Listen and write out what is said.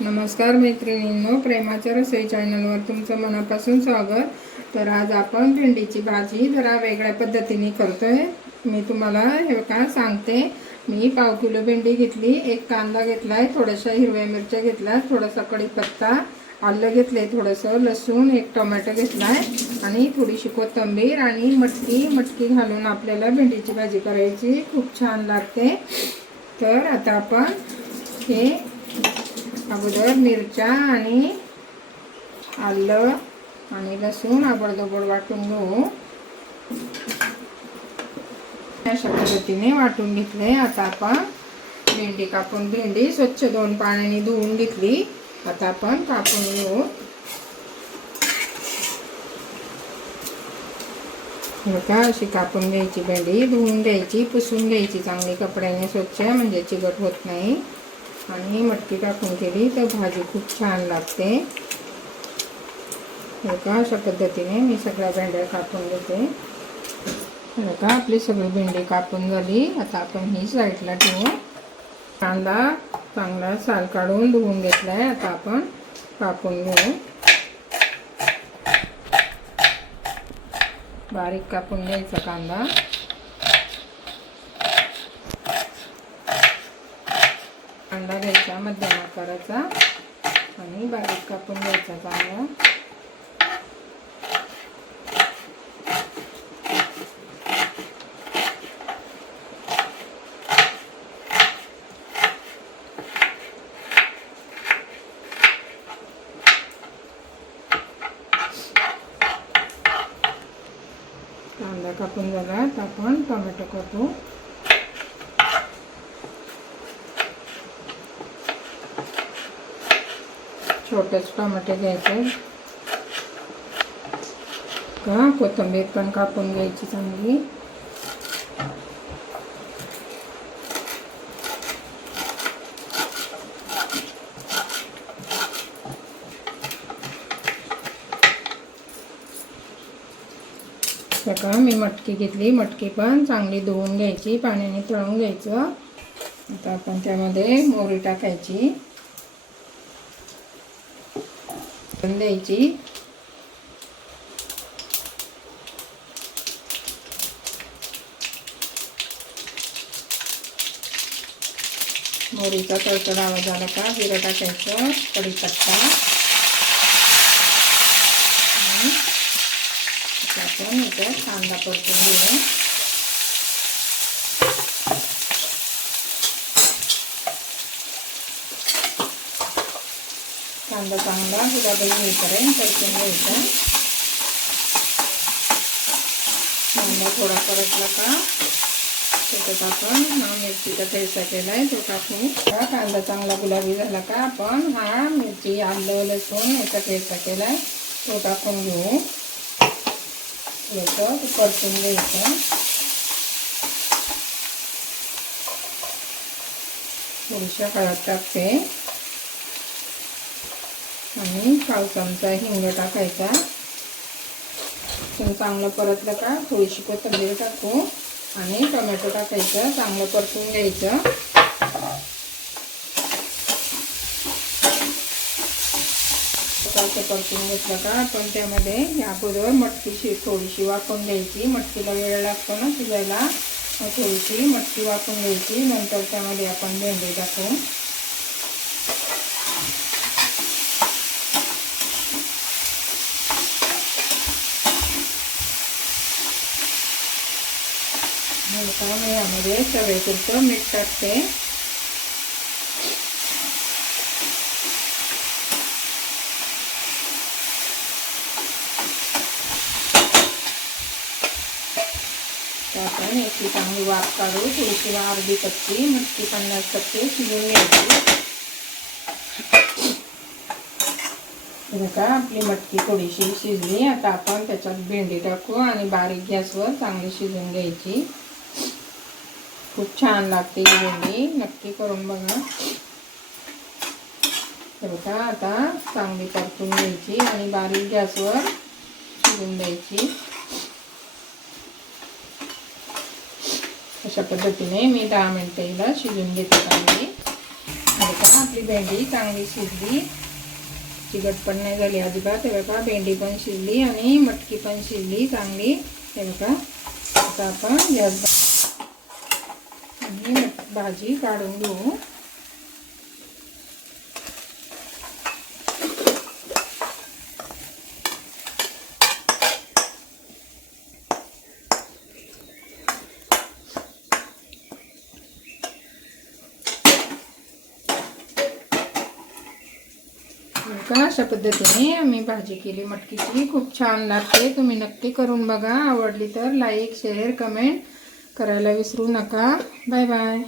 नमस्कार मैत्रिणींनो, प्रेमाच्या रसोई चॅनलवर तुमचं मनापासून स्वागत। तर आज आपण भेंडीची भाजी जरा वेगळ्या पद्धतीने करतोय। मी तुम्हाला हे का सांगते। मी पाव किलो भेंडी घेतली, एक कांदा घेतलाय, थोड्याशा हिरव्या मिरच्या घेतल्या, थोडासा कढीपत्ता, आलं घेतले, थोडंसं लसूण, एक टोमॅटो घेतलाय आणि थोडीशी कोथिंबीर आणि मटकी घालून आपल्याला भेंडीची भाजी करायची, खूप छान लागते। तर आता आपण हे अगोदर मिरच्या आणि आलं आणि लसूण आबडधोबड वाटून घेऊ। अशा पद्धतीने वाटून घेतले। आता आपण भेंडी कापून, भेंडी स्वच्छ 2 पाण्याने धुवून घेतली। आता आपण कापून घेऊ। बघा, अशी कापून घ्यायची भेंडी, धुवून घ्यायची, पुसून घ्यायची चांगली कपड्याने स्वच्छ, म्हणजे चिकट होत नाही। आणि मटकी टाकून केली तर भाजी खूप छान लागते। बघा, अशा पद्धतीने मी सगळ्या भेंड्या कापून घेते। बघा, आपली सगळी भेंडी कापून झाली। आता आपण ही साईडला ठेवू। कांदा चांगला साल काढून धुवून घेतलाय, आता आपण कापून घेऊ। बारीक कापून घ्यायचा कांदा। कांदा घ्यायचा मध्यम आकाराचा आणि बारीक कापून घ्यायचा चांगला। कांदा कापून झाला तर आपण टोमॅटो कापू। छोटेच टोमॅटो घ्यायचे का, कोथिंबीर पण कापून घ्यायची चांगली। सगळं मी मटकी घेतली, मटकी पण चांगली धुवून घ्यायची, पाण्याने तळून घ्यायचं। आता आपण त्यामध्ये मोहरी टाकायची, द्यायची, मोहरीचा तडतड आवाज आला का जिरं टाकायचं, कढीपत्ता, आपण इथं कांदा परतून घेऊ। कांदा चांगला गुलाबी होईपर्यंत परतून घ्यायचा। कांदा थोडा परतला का त्याच्यात आपण मिरचीचा ठेचा केलाय तो टाकू। कांदा चांगला गुलाबी झाला का आपण हा मिरची, आलं, लसूण याचा ठेचा केलाय तो टाकून घेऊ। याचं परतून घ्यायचं। थोडीशी हळद टाकते आणि 1 चमचा हिंग टाकायचा। चांगलं परतलं का थोडीशी कोथिंबीर टाकू आणि टोमॅटो टाकायचं, चांगलं परतून घ्यायचं। परतून घेतलं का आपण त्यामध्ये अगोदर मटकी थोडीशी वाफवून घ्यायची। मटकीला वेळ लागतो ना शिजायला, थोडीशी मटकी वाफवून घ्यायची। नंतर त्यामध्ये आपण भेंडी टाकू। मी यामध्ये चवीपुरतं मीठ टाकते। आपण याची चांगली वाफ काढू। थोडीशी अर्धी कच्ची मटकी 50% शिजवून घ्यायची। बघा, आपली मटकी थोडीशी शिजली। आता आपण त्याच्यात भेंडी टाकू आणि बारीक गॅसवर चांगली शिजवून घ्यायची। खूप छान लागते ही भेंडी, नक्की करून बघा। बघा, आता चांगली परतून घ्यायची आणि बारीक गॅसवर शिजवून द्यायची। अशा पद्धतीने मी 10 मिनिटं हिला शिजून घेते चांगली। आपली भेंडी चांगली शिजली, चिकट पण नाही झाली अजिबात. हे बघा भेंडी पण शिजली आणि मटकी पण शिजली चांगली. हे बघा आता आपण गॅस आणि भाजी काढून घेऊ. का अशा पद्धतीने मी भाजी केली मटकीची. खूप छान लागते. तुम्ही नक्की करून बघा. आवडली तर लाईक शेअर कमेंट करायला विसरू नका. Bye bye.